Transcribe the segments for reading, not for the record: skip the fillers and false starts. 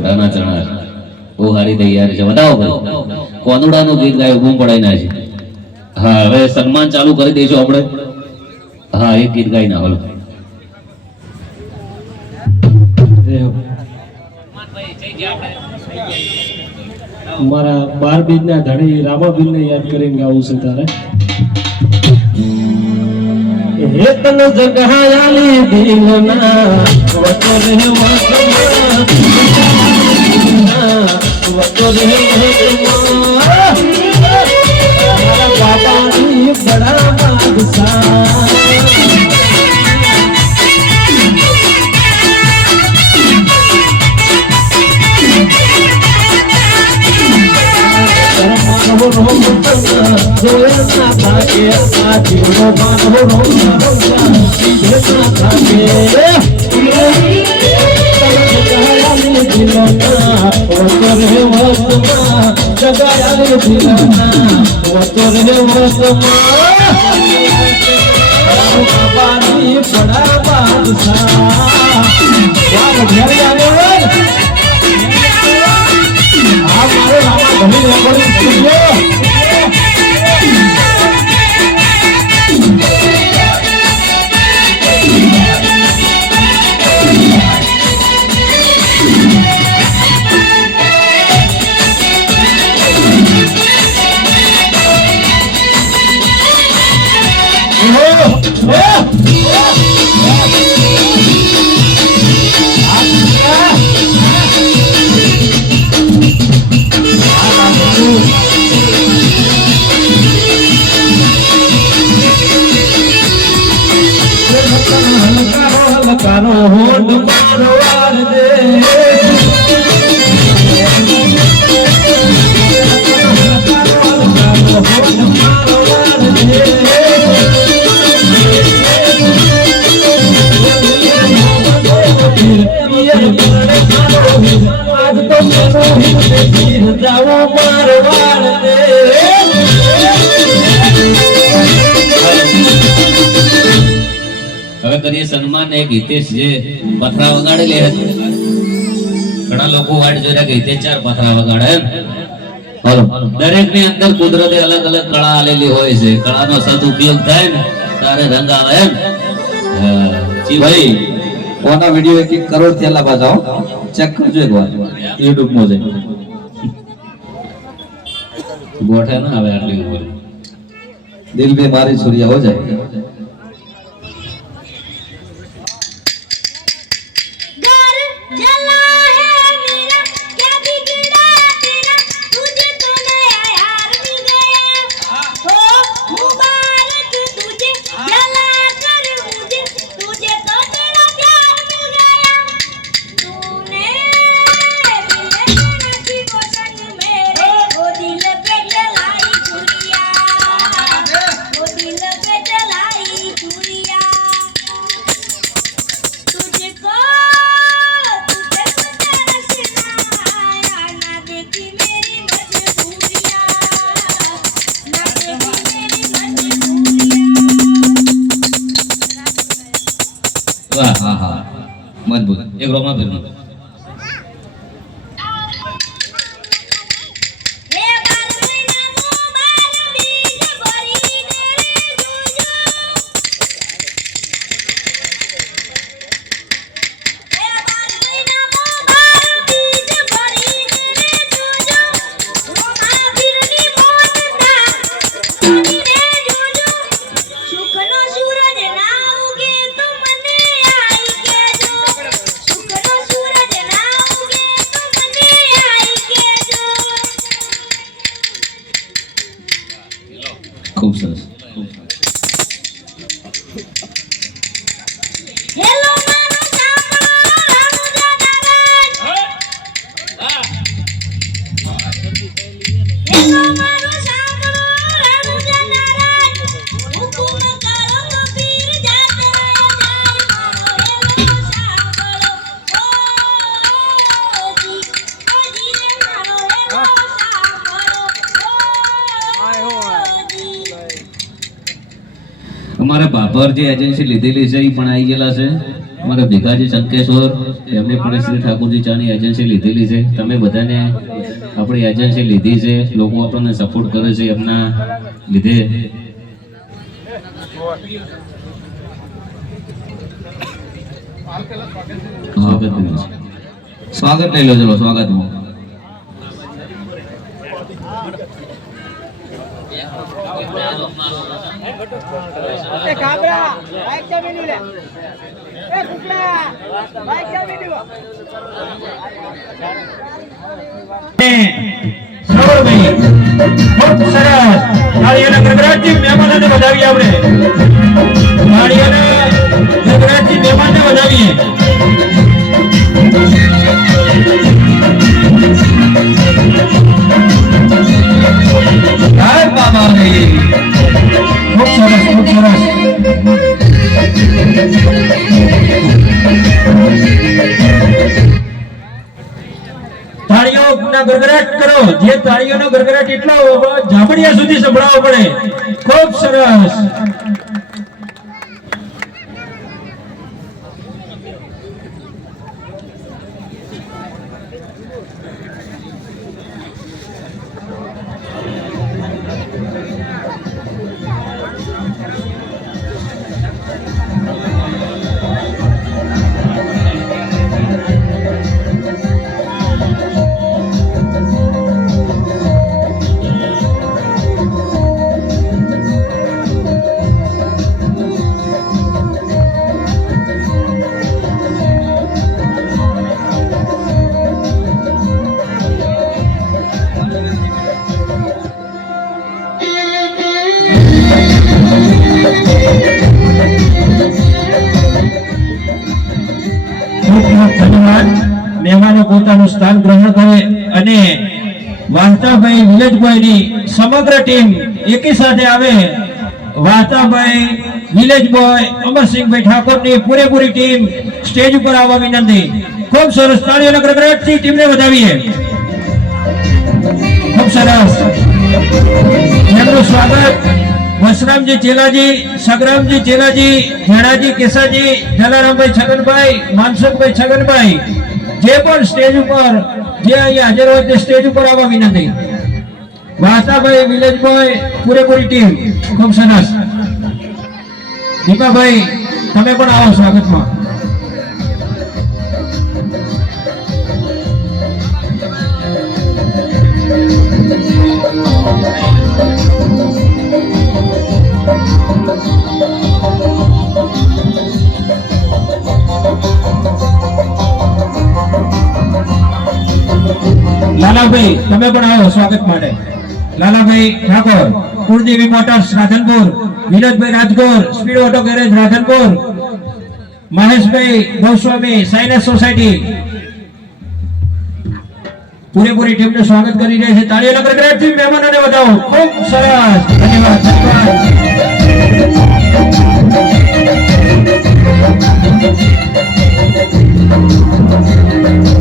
લોટાના ચણા બહુ સારી તૈયારી છે બતાવો ભાઈ કોનુડાનું ગીત ગાય બૂમ પડાઈ ના છે હા હવે સન્માન ચાલુ કરી દઈશું આપણે હા એક ગીત ગાઈ ના બોલો મારા 12 બીજના ધણી રામાબીનને યાદ કરીને ગાવું છે તારે હે તન જગહાયાલી દિલના વતો રે વતો રે મારા બાબાની બડા બાદશાહ હવે કરીએ સન્માન એક હિતેશ જે પથરા વગાડે લે ઘણા લોકો વાટ જોયા કે હિતેશ ચાર પથરા વગાડે હાલો દરેક ની અંદર કુદરતે અલગ અલગ કળા આલેલી હોય છે કળાનો સદુપયોગ થાય ને તારે રંગ આવે એમ જી ભાઈ કોના વિડિયો 1 કરોડ થયેલા બાજાઓ ચેક કરજો એકવાર YouTube માં જઈ ગોઠે ના આવે આટલી ઉપર દિલ में मारी छुरिया हो जाए હા હા મજબૂત એક રોમા ફેરનો ખૂબ સરસ અમારે બાબર જે એજન્સી લીધેલી છે એ પણ આવી ગયેલા છે અમારા ભીખાજી શંકેશ્વર એમની પણ શ્રી ઠાકોરજી ચાની એજન્સી લીધેલી છે. તમે બધાને આપણી એજન્સી લીધી છે, લોકો આપણને સપોર્ટ કરે છે એમના લીધે. સ્વાગત લઈ લો, ચલો સ્વાગતમાં. એ કાબરા બાઈક ચાવી લે એ કુકડા બાઈક ચાવી લે શ્રવણભાઈ ખૂબ સરસ તાળીઓના ગગડાટથી મહેમાનોને વધાવીએ. આપણે તાળીઓના ગગડાટથી મહેમાનને વધાવીએ. જય બાબાજી. ખૂબ સરસ, ખૂબ સરસ. તાળીઓના ગરગરાટ કરો. જે તાળીઓનો ગરગરાટ એટલો ઝાપડિયા સુધી સંભળાવવો પડે. ખૂબ સરસ. ધન્યવાદ. મહેમાનો પોતાનું સ્થાન ગ્રહણ કરે અને વાહતાભાઈ વિલેજભાઈની સમગ્ર ટીમ એકી સાથે આવે. વાહતાભાઈ, વિલેજભાઈ, અમરસિંહભાઈ ઠાકોરની પૂરેપૂરી ટીમ સ્ટેજ ઉપર આવવા વિનંતી. ખૂબ સરસ. તાળીઓના ગગડાટથી ટીમને વધાવીએ. ખૂબ સરસ. એમનું સ્વાગત વસરામજી ચેલાજી, સગરામજી ચેલાજી, ભેણાજી કેસાજી, જલારામભાઈ છગનભાઈ, માનસુખભાઈ છગનભાઈ, જે પણ સ્ટેજ ઉપર જે અહીં હાજર હોય તે સ્ટેજ ઉપર આવવા વિનંતી. વાસાભાઈ, વિલેજભાઈ, પૂરેપૂરી ટીમ. ખૂબ સરસ. દીપાભાઈ, તમે પણ આવો સ્વાગતમાં. લાલાભાઈ, તમે પણ આવો સ્વાગત માટે. Lalabhai Thakor, Kuldevi Motors Radhanpur, Vinodbhai Rajgor, Speed Auto Garage Radhanpur, Maheshbhai Goswami, Science Society, પૂરેપૂરી ટીમનું સ્વાગત કરી રહ્યા છે. તાળીઓના ગગડાટથી મહેમાનોને વધાવો. ખૂબ સરસ. ધન્યવાદ.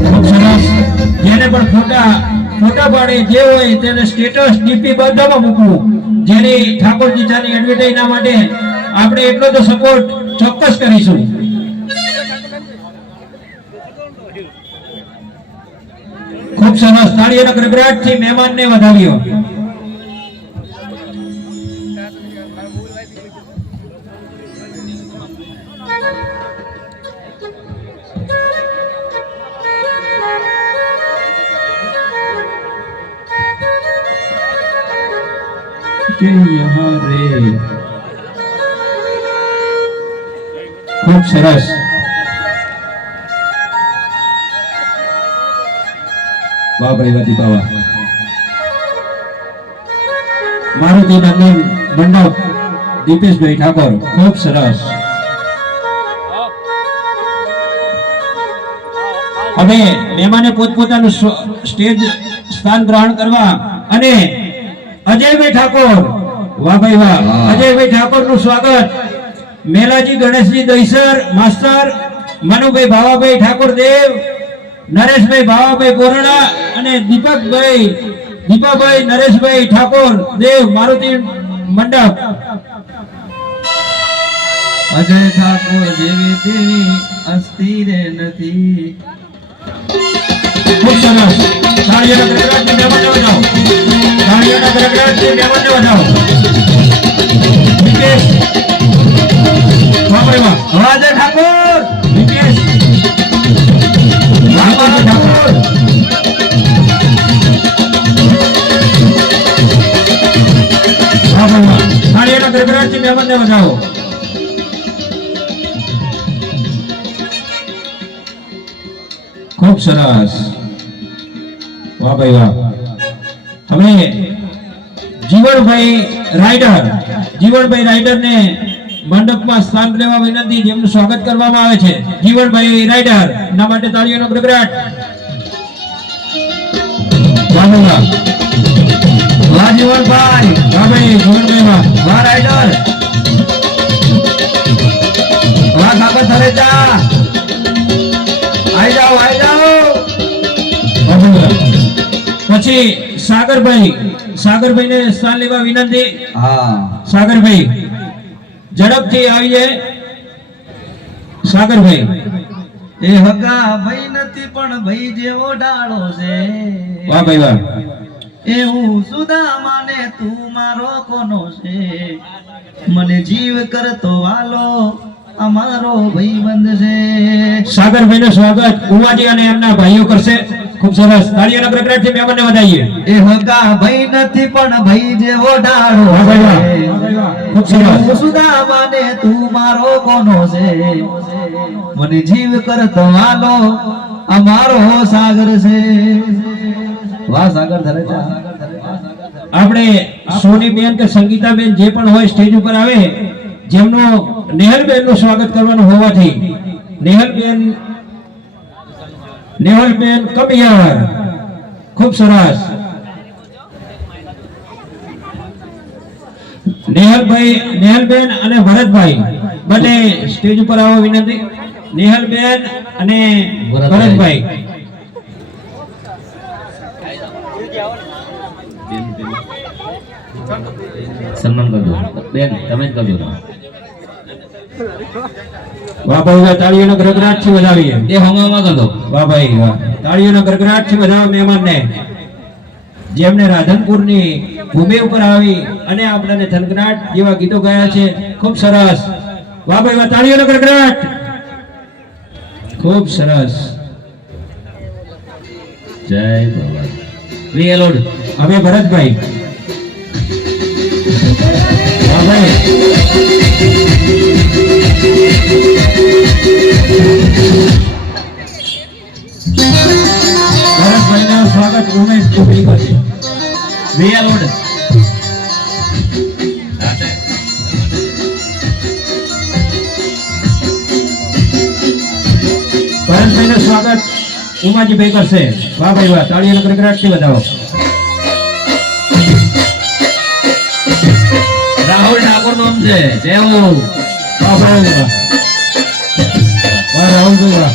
ખૂબ સરસ. જેને પણ ફોટા પાડે જે હોય તેને સ્ટેટસ ડીપી બધામાં મૂકવું. જેની ઠાકોરજી ચાની એડવર્ટાઈઝના માટે આપણે એટલો તો સપોર્ટ ચોક્કસ કરીશું. ખૂબ સરસ. તાળીઓના ગગડાટથી મહેમાનને વધાવ્યો. ખૂબ સરસ. વાહ ભાઈ વાહ. દીપાવા, મારુતિ નંદન મંડપ, દીપેશભાઈ ઠાકોર. ખૂબ સરસ. હવે મહેમાને પોતપોતાનું સ્ટેજ સ્થાન ગ્રહણ કરવા અને અજયભાઈ ઠાકોર, વાહ ભાઈ વાહ, અજયભાઈ ઠાકોર નું સ્વાગત. મેલાજી ગણેશજી દહીસર માસ્ટર, મનુભાઈ ભાવાભાઈ ઠાકોર દેવ, નરેશભાઈ ભાવાભાઈ કોરડા અને દીપાભાઈ નરેશભાઈ ઠાકોર દેવ, મારુતિ મંડપ. અજય ઠાકોર જેવી દેવી અસ્થિર નથી. ખૂબ સરસ. તાળીઓના ગડગડાટથી મહેમાનને વધાવો. તાળીઓના ગડગડાટથી મહેમાનને વધાવો. વિકેશ. વાહ ભાઈ વાહ. અવાજે ઠાકોર. વિકેશ. વાહ ભાઈ ઠાકોર. વાહ ભાઈ વાહ. તાળીઓના ગડગડાટથી મહેમાનને વધાવો. ખૂબ સરસ. વાહ ભાઈ વાહ. હવે જીવણભાઈ રાઈડરને મંડપમાં સ્થાન લેવા વિનંતી, જેમનું સ્વાગત કરવામાં આવે છે. જીવણભાઈ રાઈડર ના માટે તાળીઓનો ગડગડાટ. વાહ ભાઈ વાહ. વાહ જીવનભાઈ. વાહ ભાઈ જીવણભાઈ વાહ. વાહ રાઈડર. વાહ કાકા થરેજા. આઈ જાઓ આઈ જાઓ. વાહ ભાઈ વાહ. પછી સાગરભાઈને સ્થાન લેવા વિનંતી. હા સાગરભાઈ ઝડપથી આવીએ. સાગરભાઈ. એ હગા ભાઈ નથી પણ ભાઈ જેવો ડાળો છે. વાહ ભાઈ વાહ. એ હું સુદામાને તું મારો કોનો છે. મને જીવ કરતો વાલો અમારો ભાઈબંધ છે. સાગરભાઈનું સ્વાગત ઉવાજી અને એમના ભાઈઓ કરશે. ખૂબ સરસ. તાળીઓના ગડગડાટથી મહેમાનને વધાવીએ. એ હગા ભાઈ નથી પણ ભાઈ જેવો ડાળો વાહ ભાઈ વાહ. છે. વાહ ભાઈ વાહ. ખૂબ હું સરસ. સુદામાને તું મારો કોનો છે. મને જીવ કરતો વાલો અમારો સાગર છે. વાહ સાગર ધરેજા. આપણે સોનીબેન કે સંગીતાબેન જે પણ હોય સ્ટેજ ઉપર આવે, જેમનું નેહલબેનનું સ્વાગત કરવાનું હોવાથી નેહલબેન કમિયાર. ખૂબ સરસ. નેહલબેન અને ભરતભાઈ બંને સ્ટેજ ઉપર આવવા વિનંતી. નેહલબેન અને ભરતભાઈ. સન્માન કરજો બેન, તમે જ કરજો. વાહ ભાઈ વાહ. તાળીઓના ગડગડાટથી વધાવીએ. એ હવામાં કરજો. વાહ ભાઈ વાહ. તાળીઓના ગડગડાટથી વધાવો મહેમાનને, જેમને રાધનપુરની ભૂમિ ઉપર આવી અને આપણને થનગનાટ જેવા ગીતો ગાયા છે. ખૂબ સરસ. વાહ ભાઈ વાહ. તાળીઓના ગડગડાટ. ખૂબ સરસ. જય બાબા. વી એલોડ. હવે ભરતભાઈ. વાહ ભાઈ. ભરતભાઈનું સ્વાગત ઉમેશ ચૌધરી કરશે. વી એલોડ. ભરતભાઈનું સ્વાગત ઉમાજીભાઈ કરશે. વાહ ભાઈ વાહ. તાળીઓના ગડગડાટથી વધાવો. રાહુલ ઠાકોર નામ છે. જય હો. વાહ ભાઈ વાહ. વાહ રાહુલભાઈ વાહ.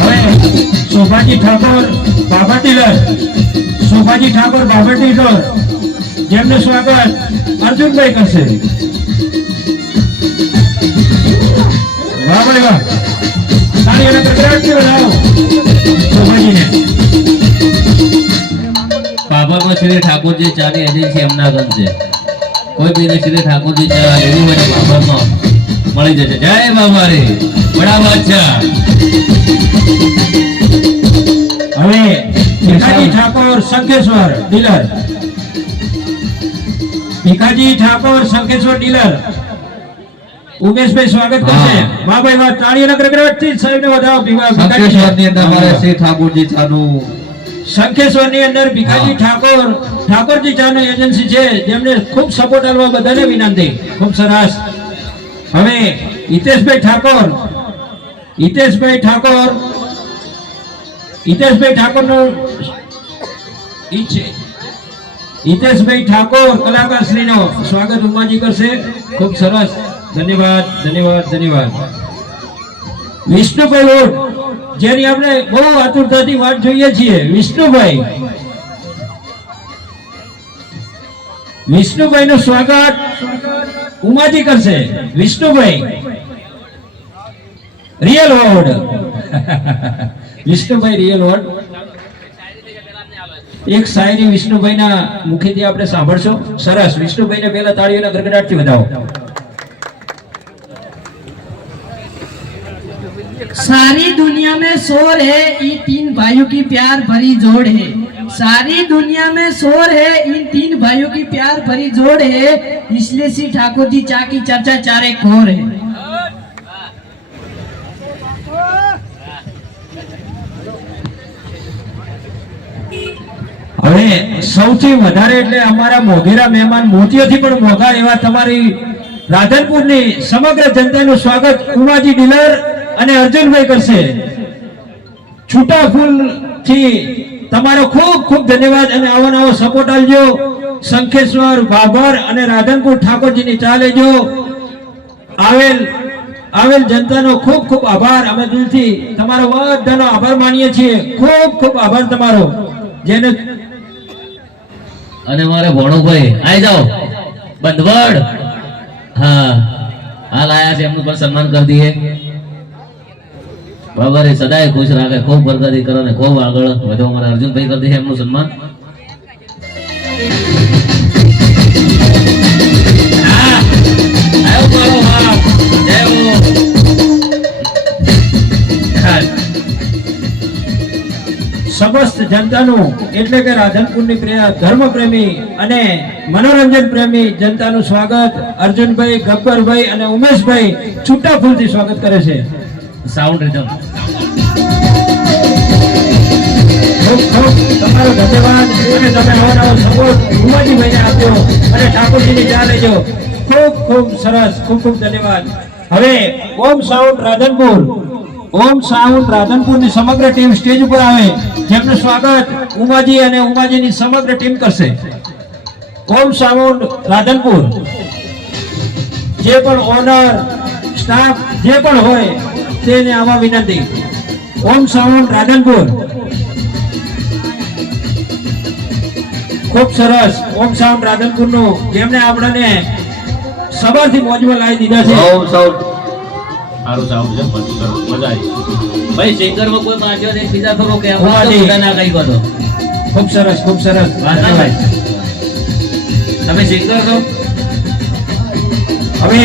હવે શોભાજી ઠાકોર બાબા ટીલર, જેમનું સ્વાગત અર્જુનભાઈ કરશે. વાહ ભાઈ વાહ. તાળીઓના ગડગડાટથી વધાવો શોભાજીને. પાપરમાં શ્રી ઠાકોરજી ચાની એજન્સી એમના ગમ છે. કોઈ બીને શ્રી ઠાકોરજી ચા લેવું હોય તો પાપરમાં મળી જશે. જય બાબા રે. બડા બાદશાહ. હવે ભીખાજી ઠાકોર શંખેશ્વર ડીલર. ઉમેશભાઈ સ્વાગત કરશે. વાહ ભાઈ વાહ. તાળીઓના ગડગડાટથી સાહેબને વધાવો. શંખેશ્વરની અંદર મારે શ્રી ઠાકોરજી ચાનું શંખેશ્વરની અંદર ભીખાજી ઠાકોરજી ચાનો એજન્સી છે, જેમને ખૂબ સપોર્ટ આપવા બધાને વિનંતી. ખૂબ સરસ. હવે હિતેશભાઈ ઠાકોર કલાકાર શ્રીનો સ્વાગત ઉમાજી કરશે. ખૂબ સરસ. ધન્યવાદ. વિષ્ણુભાઈ લોટ, જેની આપણે બહુ આતુરતાથી વાટ જોઈએ છીએ. વિષ્ણુભાઈ વિષ્ણુભાઈ નું સ્વાગત ઉમાજી કરશે. Vishnubhai real word Vishnubhai real word એક શાયરી વિષ્ણુભાઈ ના મુખેથી આપણે સાંભળશો. સરસ. વિષ્ણુભાઈ ને પહેલા તાળીઓના ગડગડાટથી વધાવો. सारी दुनिया में शोर है इन तीन भाइयों की प्यार भरी जोड़ है. सारी दुनिया में शोर है इन तीन भाइयों की प्यार भरी जोड़ है. इसलिए श्री ठाकुर जी चा की चर्चा चारे खोर है. હવે સૌથી વધારે એટલે અમારા મોઘેરા મહેમાન મોતીઓથી પણ મોઘા એવા તમારી રાધનપુરની સમગ્ર જનતાનું સ્વાગત ઉમાજી ડીલર અને અર્જુનભાઈ કરશે. છૂટા ફૂલ થી તમારો ખૂબ ખૂબ ધન્યવાદ અને આવો નવો સપોર્ટ આલજો. શંખેશ્વર, ભાભર અને રાધનપુર ઠાકોરજીની ચા લેજો. આવેલ જનતાનો ખૂબ ખૂબ આભાર. અમે દિલથી તમારો બધાનો આભાર માનીએ છીએ. ખૂબ ખૂબ આભાર તમારો. જેને અને મારે ભણુભાઈ આઈ જાઓ બંધવડ. હા હાલ આયા છે, એમનું પણ સન્માન કરી દઈએ. બરાબર એ સદાય ખુશ રાખે, ખૂબ પ્રગતિ કરે ને ખૂબ આગળ વધો. અમારા અર્જુનભાઈ કરી દઈએ એમનું સન્માન. સમસ્ત જનતાનું એટલે કે રાધનપુરની ધર્મ પ્રેમી અને મનોરંજન પ્રેમી જનતાનું સ્વાગત અર્જુનભાઈ, ગબ્બરભાઈ અને ઉમેશભાઈ છૂટા ફૂલથી સ્વાગત કરે છે. સાઉન્ડ રીધમ ખૂબ ખૂબ તમારો ધન્યવાદ. અને તમે નવો સપોર્ટ ઉમાજીભાઈને આપ્યો અને ઠાકોરજીની ચા લેજો. ખૂબ ખૂબ સરસ. ખૂબ ખૂબ ધન્યવાદ. હવે ઓમ સાઉન્ડ રાધનપુર, ઓમ સાઉન્ડ રાધનપુરની સમગ્ર ટીમ સ્ટેજ ઉપર આવે, જેમનું સ્વાગત ઉમાજી અને ઉમાજીની સમગ્ર ટીમ કરશે. ઓમ સાઉન્ડ રાધનપુર જે પણ ઓનર સ્ટાફ જે પણ હોય તેને આવા વિનંતી. ઓમ સાઉન્ડ રાધનપુર ખૂબ સરસ. ઓમ સાઉન્ડ રાધનપુરનું જેમણે આપણને સવારથી મોજમાં લાવી દીધા છે. સારું સાઉન્ડ છે, મજા આવી. ભાઈ સિંગરમાં કોઈ માંગ્યો ને બીજા થોડો કે ઉમાજી. ના કઈ કહો. ખૂબ સરસ, ખૂબ સરસ. ભાઈ તમે સિંગર છો? હવે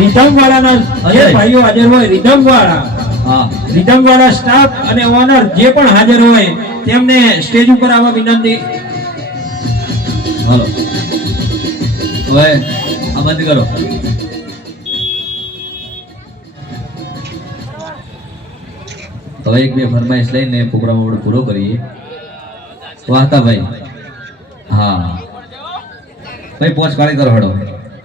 રિધમ વાળાના જે ભાઈઓ હાજર હોય, રિધમ વાળા, હા રિધમ વાળા સ્ટાફ અને ઓનર જે પણ હાજર હોય તેમને સ્ટેજ ઉપર આવવા વિનંતી. હાલો હવે આ બંધ કરો. હવે એક બે ફરમાઈશ લઈને પ્રોગ્રામ આપણે પૂરો કરીએ. વાહતાભાઈ, હા ભાઈ પોચ કાળી કરો હડો.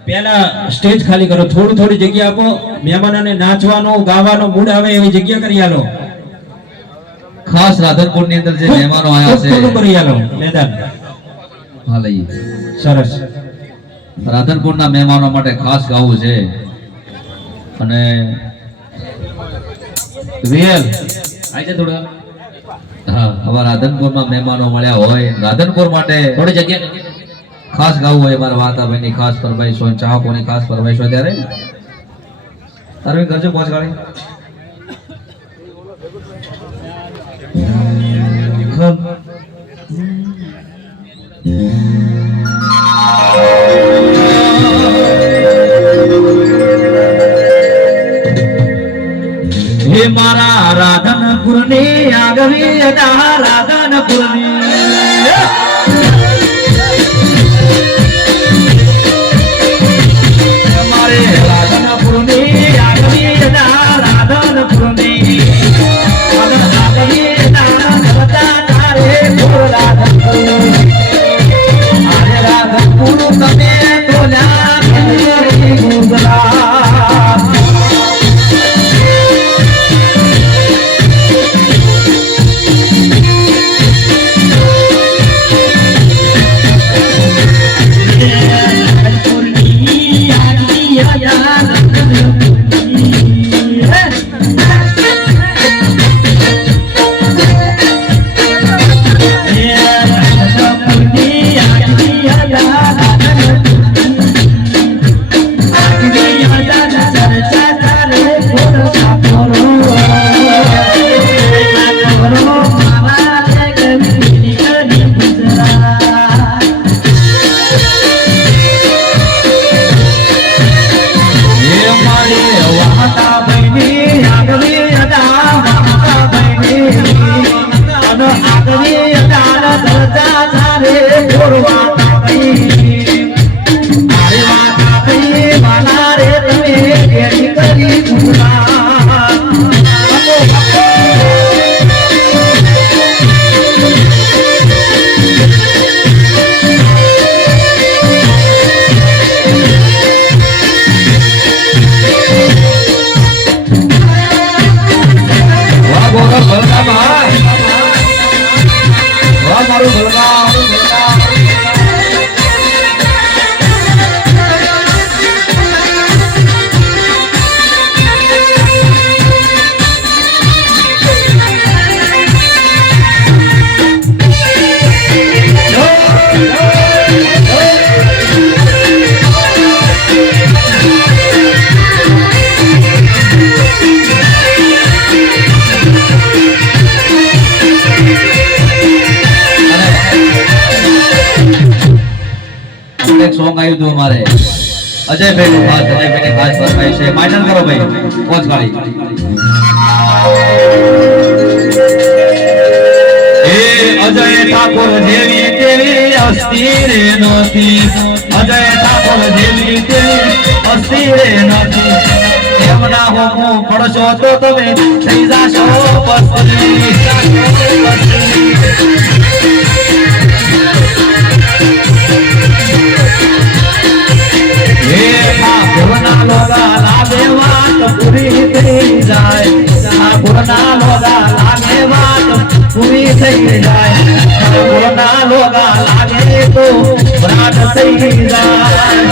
પહેલા સ્ટેજ ખાલી કરો, થોડી જગ્યા આપો. મહેમાનોને નાચવાનો ગાવાનો મૂડ આવે એવી જગ્યા કરી આલો. ખાસ રાધનપુર ની અંદર જે મહેમાનો આવ્યા છે થોડું કરી આલો મેદાન. હા લઈએ. સરસ. રાધનપુરના મહેમાનો માટે ખાસ ગાવું છે અને રિયલ આઈ જા થોડા. હા હવે રાધનપુરમાં મહેમાનો મળ્યા હોય, રાધનપુર માટે થોડી જગ્યા કરી. ખાસ ગાવું હોય. મારા વાતાભાઈની ખાસ ફરમાઈશ હોય, ચાહકોની ખાસ ફરમાઈશ હોય ત્યારે અરવિંદ કરજો પોચ કાળી. હે મારા રાધનપુરની આગવી અદા રાધનપુરની મારે રાધનપુરની આગવી અદા રાધનપુરની આગવી અદા નવતા તારે બોલ રાધનપુર. આરે રાધનપુર તમે બોલ્યા ગુજરાત. કરી ગુના વાહ ગોગા ભલકા ભાઈ વાહ મારું ભલકા એક સોંગ આવ્યું હતું અમારે અજયભાઈ નું ખાસ અજયભાઈ ની ખાસ ફરમાઈશ છે માઇનર કરો ભાઈ પોચ ગાડી એ અજય ઠાકોર જેવી તેવી અસ્થિ રે નોતી અજય ઠાકોર જેવી તેવી અસ્થિ રે નોતી એમના હોમો પડશો તો તમે થઈ જાશો પસંદ ઠાકોરના લોગા લાગે વાત પૂરી થઈ જાય ઠાકોરના લોગા લાગે વાત પૂરી થઈ જાય ઠાકોરના લોગા લાગે તો રાત થઈ જાય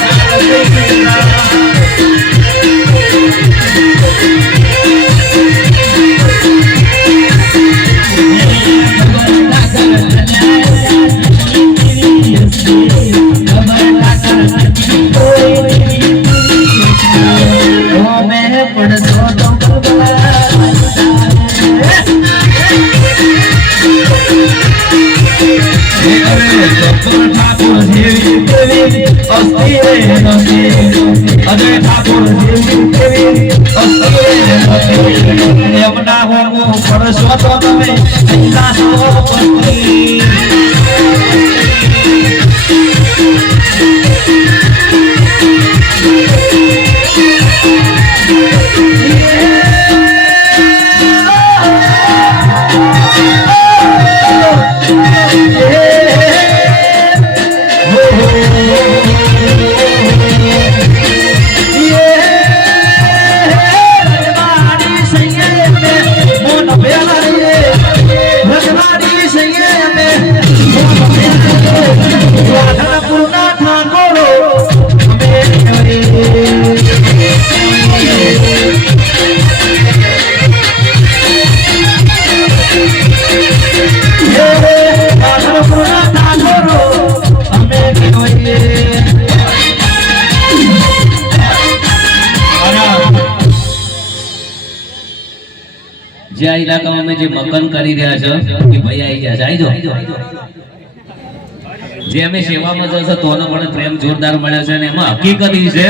ઠાકોર જેવી તેવી અસ્થિ રે નથી અજય ઠાકોર જેવી તેવી અસ્થિ રે નથી એમના હોમો પડશો તો તમે થઈ જાશો પસંદ જે આ ઇલાકામાં અમે જે મકાન કરી રહ્યા છે કે ભાઈ આવી ગયા છે આવી જાઓ જે અમે સેવામાં જશે તોનો પણ પ્રેમ જોરદાર મળ્યો છે અને એમાં હકીકત ઈ છે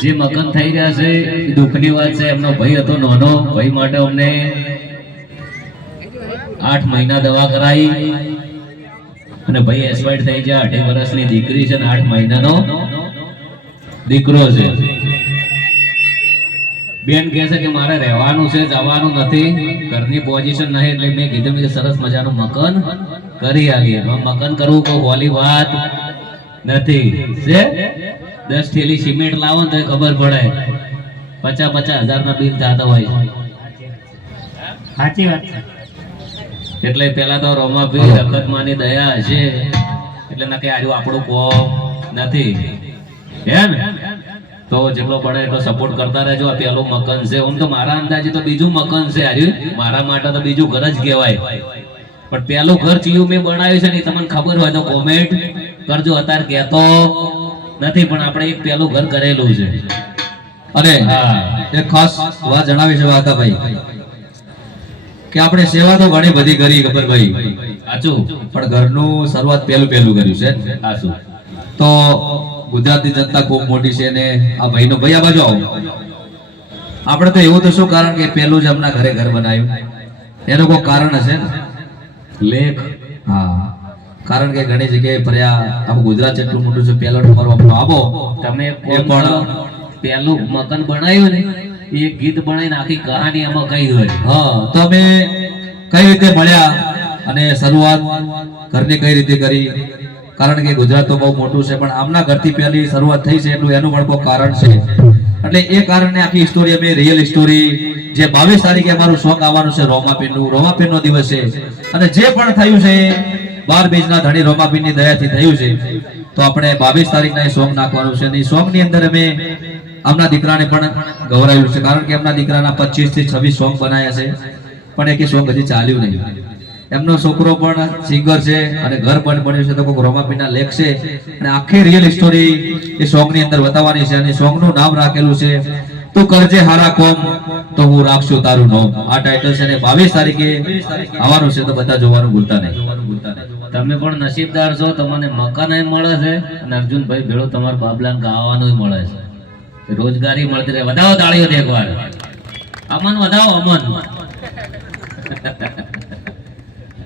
જે મકાન થઈ રહ્યા છે એ દુઃખની વાત છે એમનો ભાઈ હતો નાનો ભાઈ માટે અમને 8 મહિના દવા કરાઈ અને ભાઈ એક્સપાયર થઈ ગયા 18 વર્ષની દીકરી છે અને 8 મહિનાનો દીકરો છે બેન કહે છે કે મારે રહેવાનું છે જવાનું નથી ઘરની પોઝિશન નહીં એટલે મેં કીધું કે સરસ મજાનું મકાન કરી આલીએ મકાન કરવું કોઈ હોલી વાત નથી છે 10 થેલી સિમેન્ટ લાવો ને તો ખબર પડે 50-50 હજારના બિલ થતા હોય સાચી વાત એટલે પેલા તો રોમાભાઈ રખતમાની દયા હશે એટલે નકે આર્યું આપણું કોમ નથી હે ને તો જેટલો પડે એટલો સપોર્ટ કરતા રહેજો આ પેલું મકાન છે આમ તો મારા અંદાજે તો બીજું મકાન છે આર્યું મારા માટે તો બીજું ઘર જ કહેવાય પણ પેલું ઘર ચિયું મેં બનાવ્યું છે ને તમને ખબર હોય તો કોમેન્ટ કરજો અત્યારે કહેતો નથી પણ આપણે એક પેલું ઘર કરેલું છે અને એક ખાસ વાત જણાવી છે વાકાભાઈ કે આપણે સેવા તો ઘણી બધી કરી ગબ્બરભાઈ સાચું પણ ઘરનું શરૂઆત પહેલું કર્યું છે સાચું તો ગુજરાતની જનતા ખૂબ મોટી છે ને આ ભાઈનો ભાઈ આ બાજુ આવો આપણે તો એવું તો શું કારણ કે પહેલું જ આપણા ઘરે ઘર બનાવ્યું એનું કોઈ કારણ હશે ને લેખ હા કારણ કે ઘણી જગ્યાએ ફર્યા આખું ગુજરાત જેટલું મોટું છે પહેલો નંબર આપણો આવો તમે એ પણ પહેલું મકાન બનાવ્યું ને એ એક ગીત બનાવીને આખી કહાની એમાં કહી હોય. હા, તો અમે કઈ રીતે મળ્યા અને શરૂઆત ઘરની કઈ રીતે કરી, કારણ કે ગુજરાત તો બહુ મોટું છે પણ આમના ઘરથી પહેલી શરૂઆત થઈ છે એટલું એનું પણ કોઈ કારણ છે. એટલે એ કારણે આખી સ્ટોરી અમે રિયલ સ્ટોરી જે 22 તારીખે અમારું સોંગ આવવાનું છે રોમાપીર નો દિવસ છે અને જે પણ થયું છે 12 બીજના ધણી રોમાપીર ની દયાથી થયું છે. તો આપણે 22 તારીખના સોંગ નાખવાનું છે અને સોંગ ની અંદર અમે આમના દીકરાને પણ ગૌરાવ્યું છે, કારણ કે એમના દીકરાના 25 થી 26 સોંગ બનાવ્યા છે પણ એક સોંગ હજી ચાલ્યું નહીં. એમનો છોકરો પણ સિંગર છે અને ઘર પણ બન્યું છે, તો કોઈ રોમાપીરના લેખ છે અને આખી રિયલ સ્ટોરી એ સોંગ ની અંદર બતાવવાની છે અને સોંગ નું નામ રાખેલું છે તું કરજે હારા કોમ તો હું રાખશું તારું નામ. આ ટાઇટલ છે અને 22 તારીખે આવવાનું છે, તો બધા જોવાનું ભૂલતા નહીં. તમે પણ નસીબદાર છો, તમને મકાન મળે છે અને અર્જુનભાઈ ભેળો તમારા બાબલાને ગાવાનું મળે છે, રોજગારી મળતી રહે. વધાવો તાળીઓ દે એકવાર. અમન વધાવો, અમન.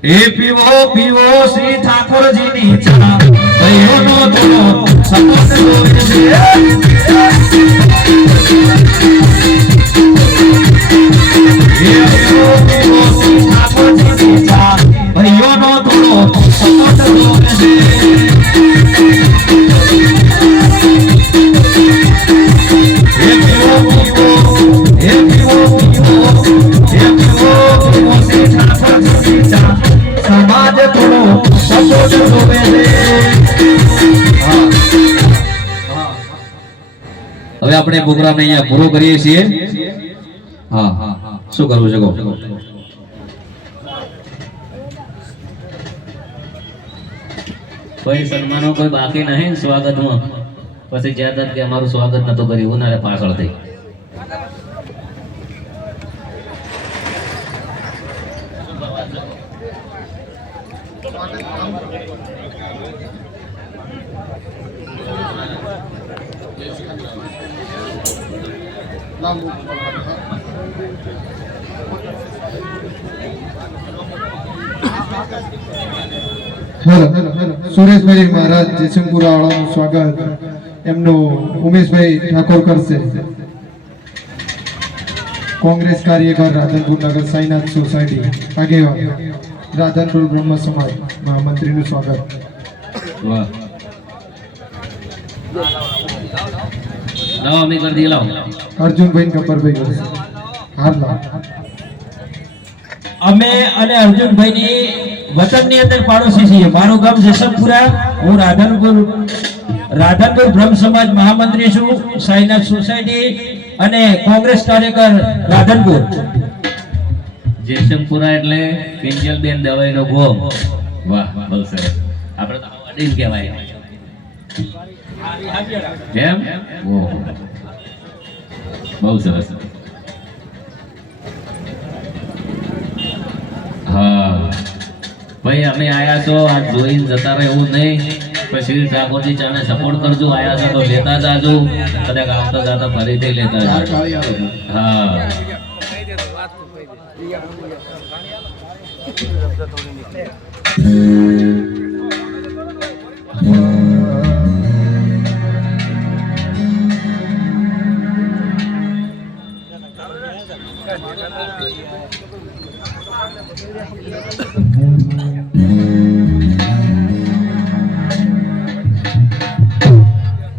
એ પીવો પીવો શ્રી ઠાકોરજીની ચા, ભાઈઓનો થોડો સપોર્ટ જોવે છે. એ પીવો પીવો શ્રી ઠાકોરજીની ચા, ભાઈઓનો થોડો સપોર્ટ જોવે છે. એ પીવો પીવો, એ પીવો પીવો, એ પીવો પીવો શ્રી ઠાકોરજીની ચા, સમાજ થોડો સપોર્ટ જોવે છે. હવે આપણે પ્રોગ્રામને અહીંયા પૂરો કરીએ છીએ. હા, શું કરવું છે કહો. કોઈ સન્માનો કોઈ બાકી નહીં સ્વાગતમાં. પછી જ્યાં કે અમારું સ્વાગત નતું કર્યું ઉનાળે પાછળ થઈ. સુરેશભાઈ મહારાજ જયસિંહપુરા વાળાનું સ્વાગત એમનું ઉમેશભાઈ ઠાકોર કરશે. કોંગ્રેસ કાર્યકર રાધનપુર નગર સાઈનાથ સોસાયટી આગેવાન રાધનપુર બ્રહ્મ સમાજ મહામંત્રીનું સ્વાગત. વાહ, લાવો અમે કરી દઈએ. લાવો અર્જુનભાઈ ગબ્બરભાઈ કરશે. હાર લાવ. અમે અને અર્જુનભાઈની વતનની અંદર પાડોશી છીએ. મારું ગામ જયસિંહપુરા, હું રાધનપુર બ્રહ્મ સમાજ મહામંત્રી છું, સાઈનાથ સોસાયટી અને કોંગ્રેસ કાર્યકર રાધનપુર. જયસિંહપુરા એટલે કિંજલબેન દવાઈનો ગોમ. વાહ, બહુ સરસ. આપણે તો અડીન કહેવાય કેમ? ઓહો, બહુ સરસ. હા ભાઈ, અમે આયા છો આ જોઈને જતા રહે એવું નહીં. પછી ઠાકોરજી ચાને સપોર્ટ કરજો. આયા છો તો લેતા જાજો, કદાચ આવતા જતા ફરીથી લેતા જાજો. હા,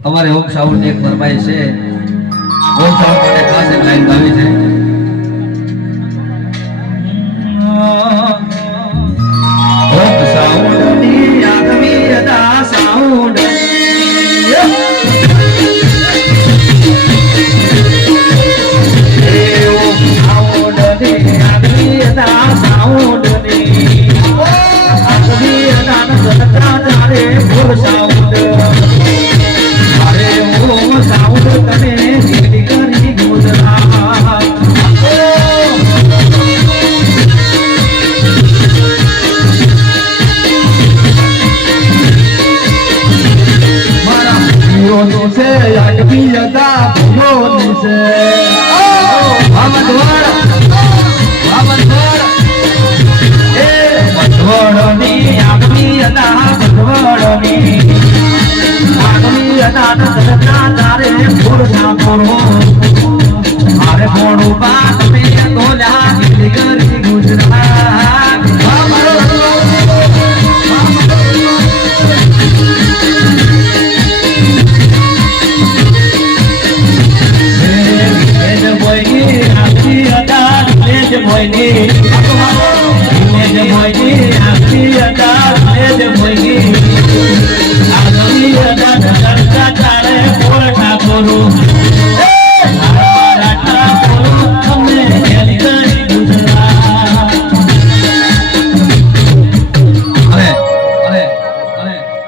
અમારે હોમ સાઉન્ડ એક ફરમાઈ છે. હોમ સાઉન્ડ માટે ખાસ એક લાઈન ગાવી છે. હોમ સાઉન્ડ ની આગવી અદા સાઉન્ડ, હોમ સાઉન્ડ ની આગવી અદા સાઉન્ડ ની આગવી અદા ન સદકા તારે હોમ સાઉન્ડ. સાઉન્ડ તને જીવી કરી ગુજરાત. મારા ભૂલોનું છે આગવી અદા ભૂલોનું છે. એ ભગવડની આગવી અદા ભગવડની આગવી અદા સદના તારે ફૂલ ઠાકોરો મારે મોડું બાત મે ગોલા કરી ગુજરાત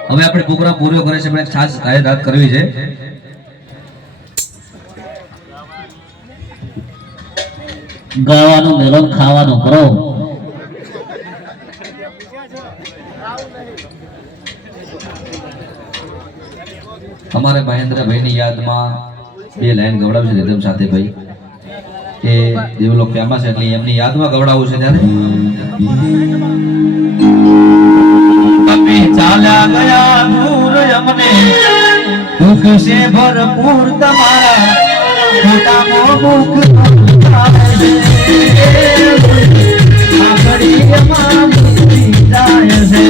હવે આપણે પ્રોગ્રામ પૂરો કરે છે, આપણે ખાસ જાહેરાત કરવી છે. ગાવાનું મેલો ખાવાનું કરો. અમારે મહેન્દ્રભાઈની યાદમાં બે લાઈન ગવડાવશે રીધમ સાથે ભાઈ કે દેવલો ફેમસ એટલે એમની યાદમાં ગવડાવવું છે ત્યારે કભી ચાલ્યા ગયા દૂર અમને દુઃખ સે ભરપૂર તમારા મોટા મુખ આખરી માં મુક્તિ જાય છે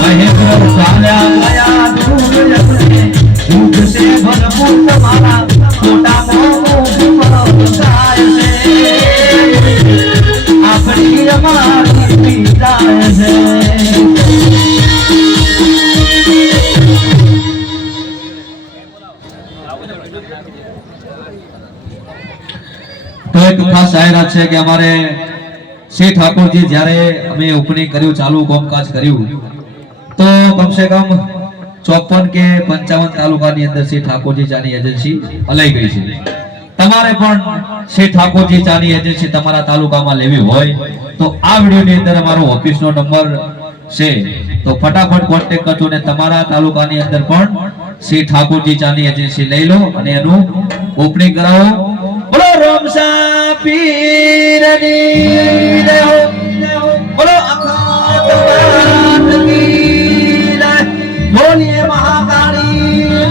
મહેન્દ્ર ચાલ્યા ગયા દૂર અમને દુઃખ સે ભરપૂર તમારા મોટા મુખ જાય છે આખરી માં મુક્તિ જાય છે. તો એક ખાસ જાહેરાત છે કે અમારે શ્રી ઠાકોરજી જ્યારે અમે ઓપનિંગ કર્યું ચાલુ કામકાજ કર્યું તો કમસે કમ 54 કે 55 તાલુકાની અંદર શ્રી ઠાકોરજી ચાની એજન્સી અલાઈ ગઈ છે. તમારે પણ શ્રી ઠાકોરજી ચાની એજન્સી તમારા તાલુકામાં લેવી હોય તો આ વિડીયોની અંદર અમારો ઓફિસનો નંબર છે તો ફટાફટ કોન્ટેક્ટ કરજો અને તમારા તાલુકાની અંદર પણ શ્રી ઠાકોરજી ચાની એજન્સી લઈ લો અને એનું ઓપનિંગ કરાવો. બોલો રોમસા પીરની જય હો, બોલો અખાત કી જય, બોલીએ મહાકાળી